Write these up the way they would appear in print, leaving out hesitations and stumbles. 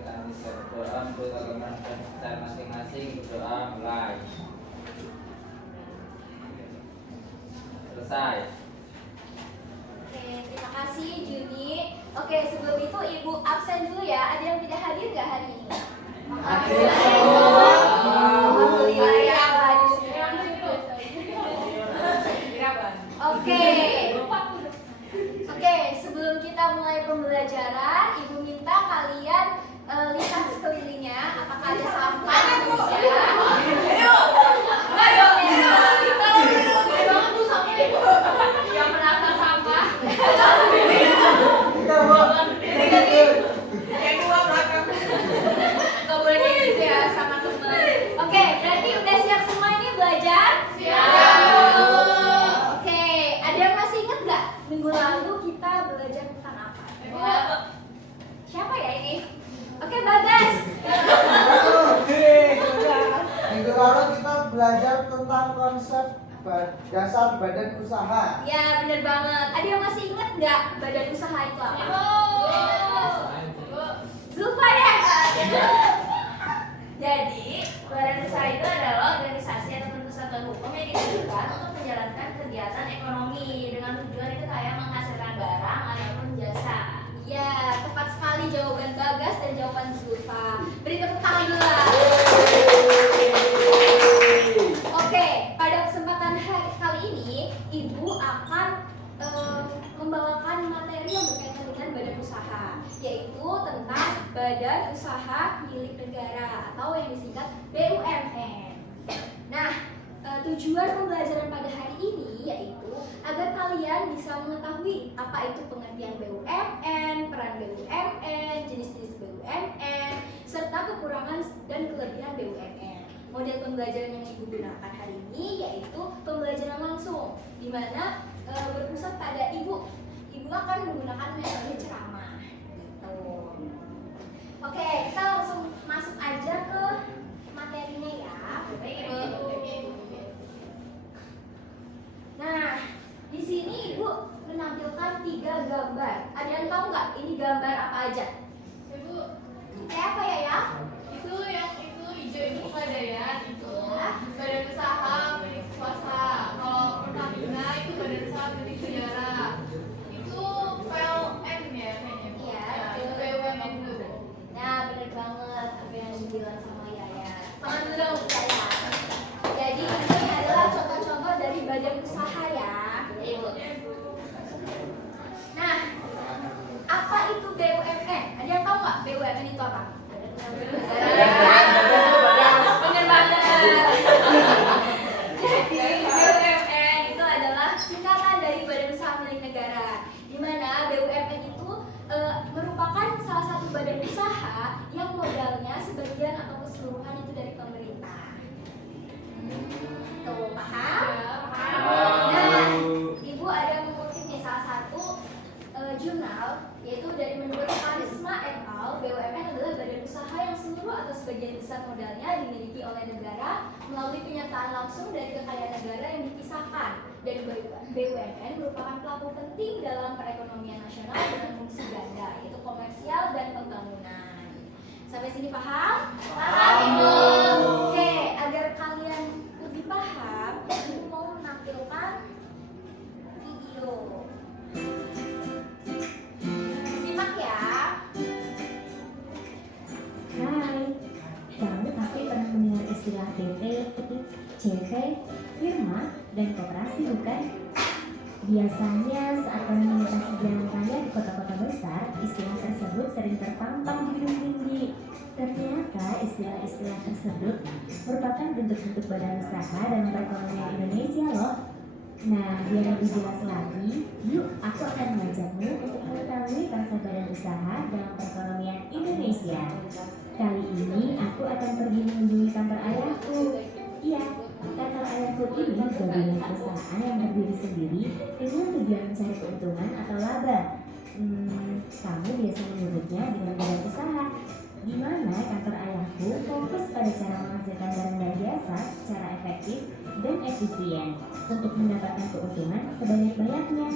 rekan bisa berdoa menurut agama dan kepercayaan masing-masing. Berdoa mulai. Selesai. Oke, terima kasih Juni. Oke, sebelum itu Ibu absen dulu ya. Ada yang tidak hadir nggak hari ini? Hadir. Alhamdulillah ya. Oke. Oke, sebelum kita mulai pembelajaran, Ibu minta kalian lihat sekelilingnya apakah ada sampah atau tidak. Yang menata sampah. Gak boleh kayak gitu ya sama teman. Oke, berarti udah siap semua ini belajar? Siap. Oke, ada yang masih ingat nggak minggu lalu kita belajar tentang apa? Siapa ya ini? Oke, Bagas. Minggu lalu kita belajar tentang konsep dasar badan usaha. Ya, bener banget. Ada yang masih ingat nggak badan usaha itu apa? Zulfa ya? Jadi, badan usaha itu adalah organisasi atau kesatuan hukum yang ditujukan untuk menjalankan kegiatan ekonomi dengan tujuan itu kayak menghasilkan barang ataupun jasa. Ya, tepat sekali jawaban Bagas dan jawaban Zulfa. Beri tepuk tangan dulu lah. Oke, pada kesempatan kali ini, Ibu akan membawakan materi yang berkaitan dengan badan usaha, yaitu tentang badan usaha milik negara atau yang disingkat BUMN. Nah, tujuan pembelajaran pada hari ini yaitu agar kalian bisa mengetahui apa itu pengertian BUMN, peran BUMN, jenis-jenis BUMN, serta kekurangan dan kelebihan BUMN. Model pembelajaran yang Ibu gunakan hari ini yaitu pembelajaran langsung, di mana berpusat pada Ibu. Ibu akan menggunakan metode ceramah. Gitu. Oke, kita langsung masuk aja ke materinya ya. Nah, di sini Ibu menampilkan 3 gambar. Ada yang tahu nggak ini gambar apa aja? Ibu, Kayak apa ya? itu yang itu hijau itu pegadaian, itu Ya. badan usaha milik swasta. Kalau Pertamina itu badan usaha milik negara. Itu PLN ya kayaknya. Iya, Ya, itu betul. BUMN dulu. Nah, bener banget apa yang dibilang sama Yaya. Tangan dulu dong saya. Jadi ini adalah contoh-contoh dari badan usaha ya. Nah, apa itu BUMN? Ada yang tahu nggak BUMN itu apa? Bener banget. Jadi BUMN itu adalah singkatan dari Badan Usaha Milik Negara, di mana BUMN itu merupakan salah satu badan usaha yang modalnya sebagian atau keseluruhan itu dari pemerintah. Tuh, paham? Nah, Ibu ada mengutip nih salah satu jurnal, yaitu dari menurut Karisma et al. BUMN adalah badan usaha yang seluruh atau sebagian besar modalnya dimiliki oleh negara melalui penyertaan langsung dari kekayaan negara yang dipisahkan. Dan BUMN merupakan pelaku penting dalam perekonomian nasional dengan fungsi ganda, yaitu komersial dan pembangunan. Sampai sini paham? Paham, Ibu. Oke, agar kalian lebih paham, Ibu mau menampilkan video. Simak ya. Hai, kamu pasti pernah mendengar istilah PT, CV, firma, dan koperasi bukan? Biasanya saat kalian melintasi jalan raya di kota-kota besar, istilah tersebut sering terpampang di gedung tinggi. Ternyata istilah-istilah tersebut merupakan bentuk-bentuk badan usaha dalam perekonomian Indonesia loh. Nah, biar lebih jelas lagi, yuk aku akan mengajakmu untuk mengetahui konsep badan usaha dalam perekonomian Indonesia. Kali ini aku akan pergi mengunjungi kantor ayahku. Iya, kantor ayahku ini gabungan perusahaan yang berdiri sendiri dengan tujuan mencari keuntungan atau laba. Kamu biasa menyebutnya dengan badan usaha, di mana kantor ayahku fokus pada cara menghasilkan barang dan jasa secara efektif dan efisien untuk mendapatkan keuntungan sebanyak-banyaknya.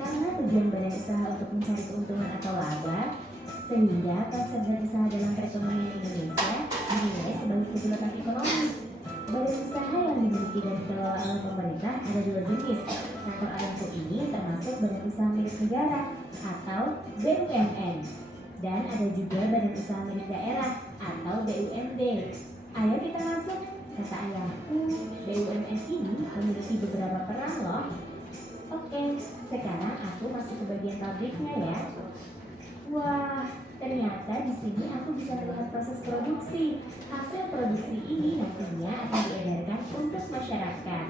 Karena tujuan badan usaha untuk mencari keuntungan atau laba, Sehingga konsep berusaha dalam perekonomian Indonesia dinilai sebagai kejahatan ekonomi. Badan usaha yang dimiliki dan dikelola oleh pemerintah ada dua jenis. Sektor ayahku ini termasuk badan usaha milik negara atau BUMN. Dan ada juga badan usaha milik daerah atau BUMD. Ayo kita masuk, kata ayahku. BUMN ini memiliki beberapa peran loh. Oke, sekarang aku masuk ke bagian pabriknya ya. Wah, ternyata di sini aku bisa melihat proses produksi. Hasil produksi ini nantinya akan diedarkan untuk masyarakat.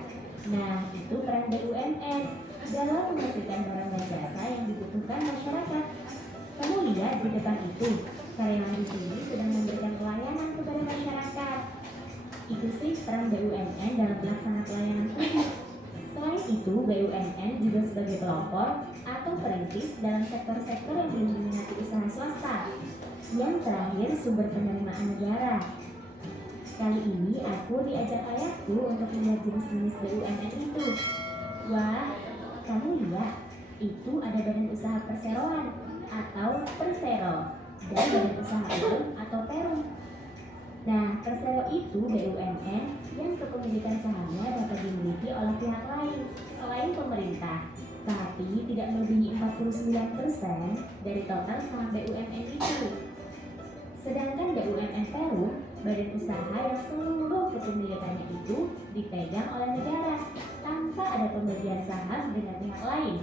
Nah, itu peran BUMN dalam menghasilkan barang dan jasa yang dibutuhkan masyarakat. Kamu lihat di depan itu, karyawan di sini sedang memberikan pelayanan kepada masyarakat. Itu sih peran BUMN dalam pelaksanaan pelayanan publik. Selain itu, BUMN juga sebagai pelopor atau perintis dalam sektor-sektor yang belum diminati usaha swasta. Yang terakhir, sumber penerimaan negara. Kali ini aku diajak ayahku untuk melihat jenis-jenis BUMN itu. Wah, kamu lihat, itu ada badan usaha perseroan atau Persero dan badan usaha umum atau Perum. Nah, Persero itu BUMN yang kepemilikan sahamnya dapat dimiliki oleh pihak lain selain pemerintah, tapi tidak melebihi 49% dari total saham BUMN itu. Sedangkan BUMN Perum, badan usaha yang seluruh kepemilikannya itu dipegang oleh negara tanpa ada pembagian saham dengan pihak lain.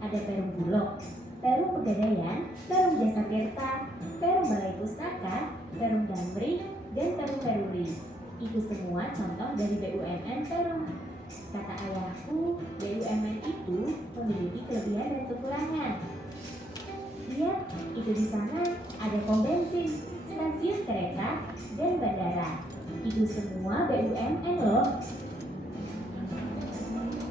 Ada Perum Bulog, Perum Pegadaian, Perum Jasa Tirta, Perum Balai Pustaka, Perum Damri, dan Perum Peruri. Itu semua contoh dari BUMN Perum. Kata ayahku, BUMN itu memiliki kelebihan dan kekurangan. Lihat, itu di sana ada pom bensin, stasiun kereta, dan bandara. Itu semua BUMN loh.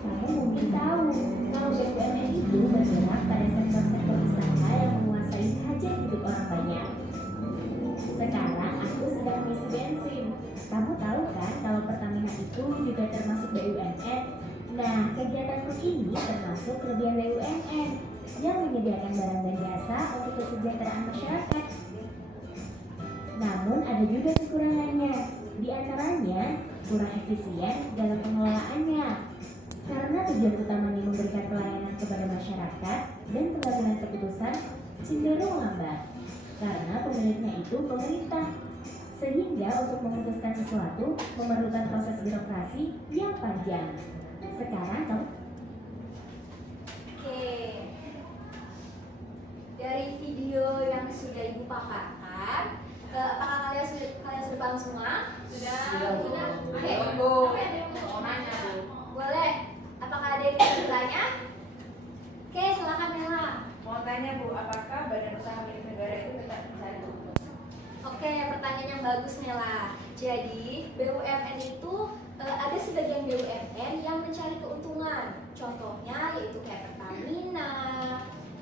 Kamu mungkin tahu kalau BUMN itu bergerak pada sektor-sektor usaha yang menguasai hajat hidup orang banyak. Sekarang aku sedang mengisi bensin. Kamu tahu kan kalau Pertamina itu juga termasuk BUMN? Nah, kegiatanku ini termasuk kelebihan BUMN yang menyediakan barang dan jasa untuk kesejahteraan masyarakat. Namun ada juga kekurangannya. Di antaranya kurang efisien dalam pengelolaannya. Karena tujuan utamanya memberikan pelayanan kepada masyarakat dan pengambilan keputusan cenderung lambat. Karena pemiliknya itu pemerintah. Sehingga untuk memutuskan sesuatu memerlukan proses birokrasi yang panjang. Sekarang kamu Oke. Dari video yang sudah Ibu paparkan, apakah kalian sudah paham semua? Sudah. Oke. Tapi ada yang mau nanya. Boleh. Apakah ada yang ingin bertanya? Oke, silakan Nela. Mau tanya Bu, apakah badan usaha milik negara itu tetap mencari keuntungan? Oke, pertanyaan yang bagus Nela. Jadi BUMN itu ada sebagian BUMN yang mencari keuntungan. Contohnya yaitu kayak Pertamina,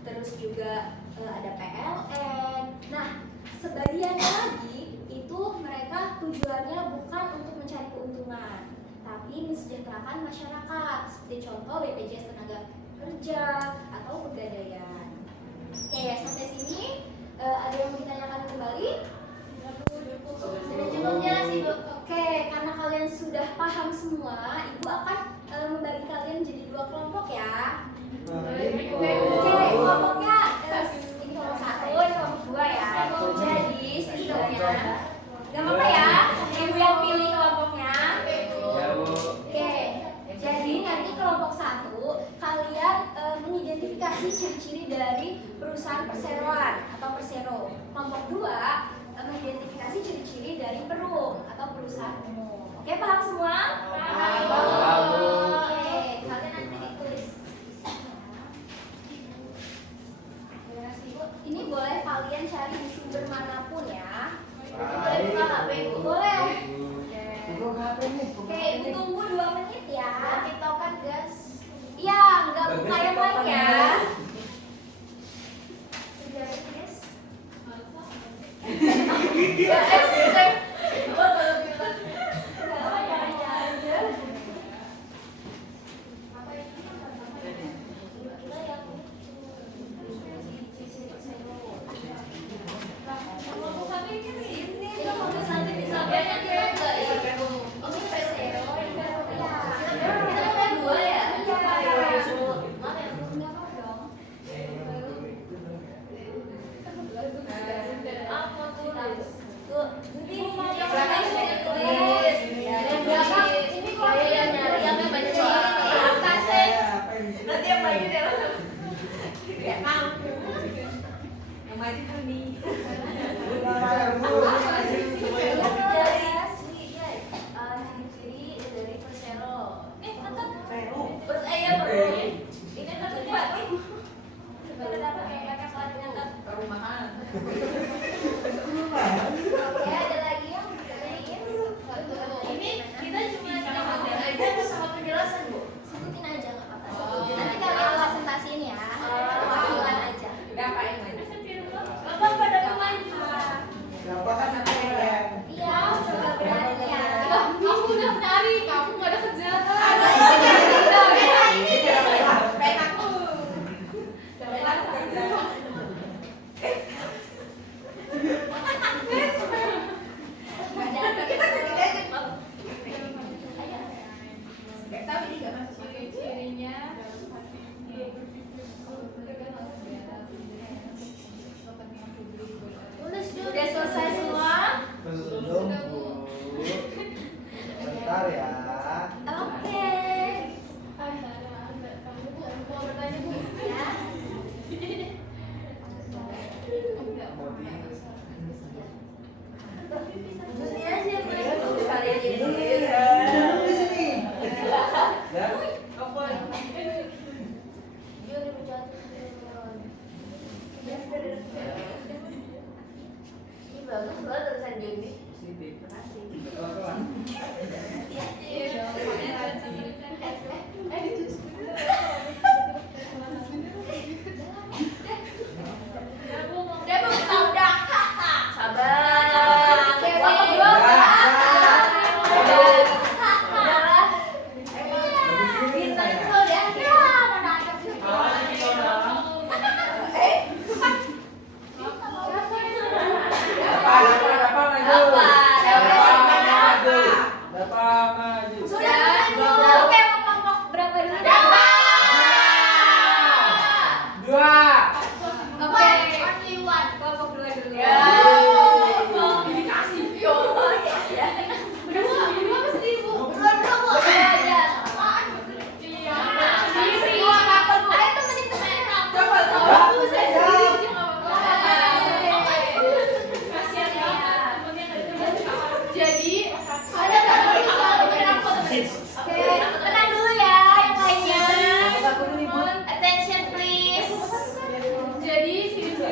terus juga ada PLN. Nah, sebagian lagi itu mereka tujuannya bukan untuk mencari keuntungan, tapi mensejahterakan masyarakat. Seperti contoh BPJS Tenagakerja atau Pegadaian. Oke, sampai sini ada yang mau ditanyakan kembali? Sudah cukupnya sih Bu. Oke, karena kalian sudah paham semua, Ibu akan membagi kalian menjadi dua kelompok ya. Oke, kelompoknya ini kelompok satu, ini kelompok dua ya. Jadi sistemnya, nggak apa-apa ya, Ibu yang pilih kelompoknya. Ya Bu. Oke, jadi nanti kelompok satu kalian mengidentifikasi ciri-ciri dari perusahaan perseroan atau Persero. Kelompok dua mengidentifikasi ciri-ciri dari Perum atau perusahaan umum. Oke, paham semua? Paham, Bu. Oke, kalian nanti ditulis. Ini boleh kalian cari di sumber manapun ya. Boleh buka HP Bu. Boleh. Ibu HP nih. Oke, Ibu tunggu 2 menit ya. TikTokan guys. Iya, nggak buka yang lain ya.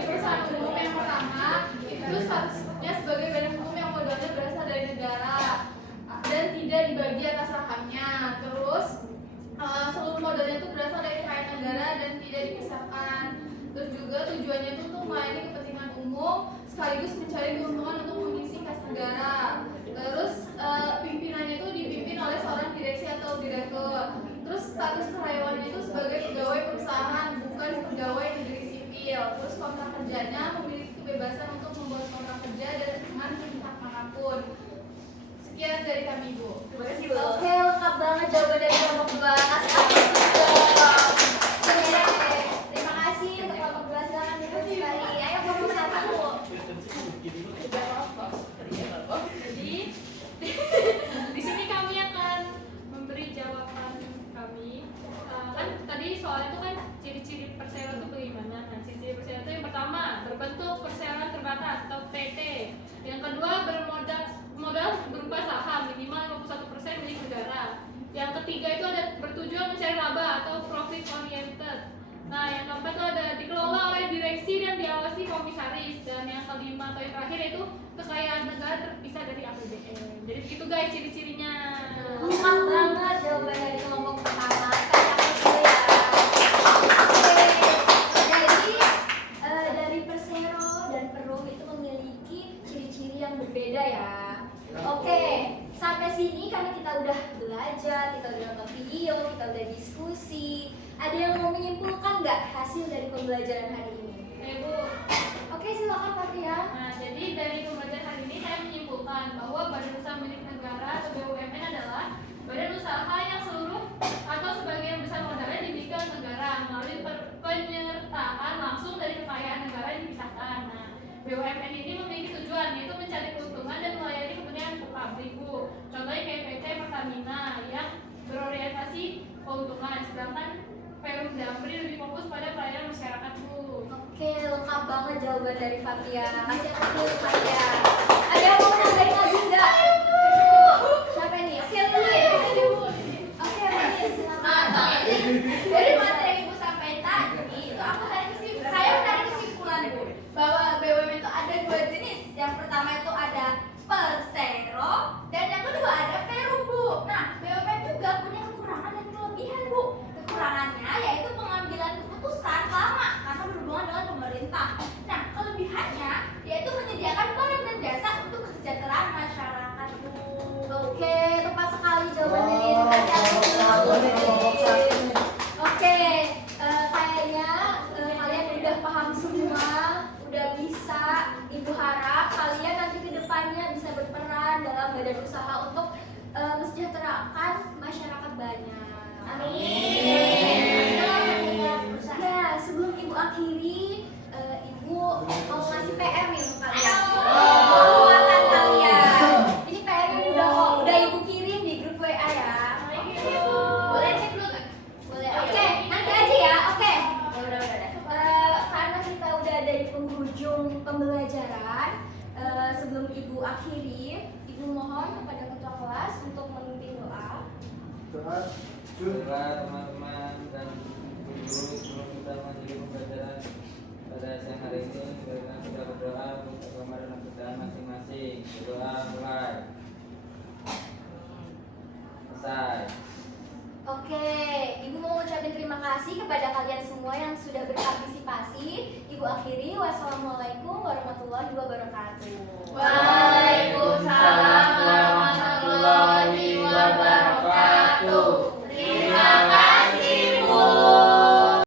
dari perusahaan umum yang pertama itu statusnya sebagai badan hukum yang modalnya berasal dari negara dan tidak dibagi atas sahamnya. Terus seluruh modalnya itu berasal dari kekayaan negara dan tidak dipisahkan. Terus juga tujuannya itu untuk melayani kepentingan umum sekaligus mencari keuntungan untuk mengisi kas negara. Terus pimpinannya itu dipimpin oleh seorang direksi atau direktur. Terus status karyawannya itu sebagai pegawai perusahaan, bukan pegawai negeri sipil. Terus kontrak kerjanya memiliki kebebasan untuk membuat kontrak kerja dengan pihak manapun. Sekian dari kami, Bu. Terima kasih, Bu. Oke, lengkap banget jawaban dari kelompok 2. Terima kasih untuk kelompok 2. Silakan kembali. Ayo kelompok 1. Jadi di sini kami akan memberi jawaban kami. Kan tadi soalnya itu kan ciri-ciri perseroan itu bagaimana? Nah, ciri-ciri perseroan itu yang pertama berbentuk perseroan terbatas atau PT. Yang kedua modal berupa saham minimal 51% milik negara. Yang ketiga itu ada bertujuan mencari laba atau profit oriented. Nah, yang keempat itu ada dikelola oleh direksi dan diawasi komisaris. Dan yang kelima atau yang terakhir itu kekayaan negara terpisah dari APBN. Jadi begitu guys ciri-cirinya. Lengkap banget jawaban dari kelompok pertama. Kayak aku ya. Oke. Jadi dari Persero dan Perum itu memiliki ciri-ciri yang berbeda ya. Oke, sampai sini karena kita udah belajar, kita udah nonton video, kita udah diskusi. Ada yang mau menyimpulkan nggak hasil dari pembelajaran hari ini? Bu. Oke, silakan Patria. Nah, jadi dari pembelajaran hari ini saya menyimpulkan bahwa badan usaha milik negara atau BUMN adalah badan usaha yang seluruh atau sebagian besar modalnya dimiliki oleh negara melalui penyertaan langsung dari kekayaan negara yang dipisahkan. Nah, BUMN ini memiliki tujuan yaitu mencari keuntungan dan melayani kepentingan pabrik, Bu. Contohnya kayak PT Pertamina yang berorientasi keuntungan, sedangkan Perum Damri lebih fokus pada pelayanan masyarakat, Bu. Oke, lengkap banget jawaban dari Fatia. Kasih aku dulu Fatia. Ada yang mau nambahin lagi nggak? Siapa nih? Oke, Lili. Oke, Lili, silakan. Dari materi yang Ibu sampaikan tadi, itu aku saya menarik kesimpulan, Bu, bahwa BUMN itu ada 2 jenis. Yang pertama itu ada Persero dan yang kedua ada Perum, Bu. Nah, BUMN juga punya kekurangan dan kelebihan, Bu. Kekurangannya yaitu pengambilan keputusan lama karena berhubungan dengan pemerintah. Nah, kelebihannya yaitu menyediakan barang dan jasa untuk kesejahteraan masyarakat, Bu. Oke, tepat sekali jawaban Lili. Kasih aku dulu. Oke, kayaknya kalian udah paham semua, udah bisa. Ibu harap kalian nanti ke depannya bisa berperan dalam badan usaha untuk mesejahterakan masyarakat banyak. Amin. Nah, sebelum Ibu akhiri, Ibu mau ngasih PR nih untuk kalian. Buatan kalian. Ini PR yang udah Ibu kirim di grup WA ya. Boleh cek dulu nggak? Boleh. Oke, nanti aja ya. Oke. Karena kita udah ada di penghujung pembelajaran, sebelum Ibu akhiri, Ibu mohon kepada ketua kelas untuk memimpin doa. Baiklah teman-teman dan guru, sebelum kita mengakhiri pembelajaran pada siang hari ini, marilah kita berdoa untuk agama dan kepercayaan masing-masing. Berdoa mulai. Selesai. Oke, Ibu mau ucapin terima kasih kepada kalian semua yang sudah berpartisipasi. Ibu akhiri, wassalamualaikum warahmatullahi wabarakatuh.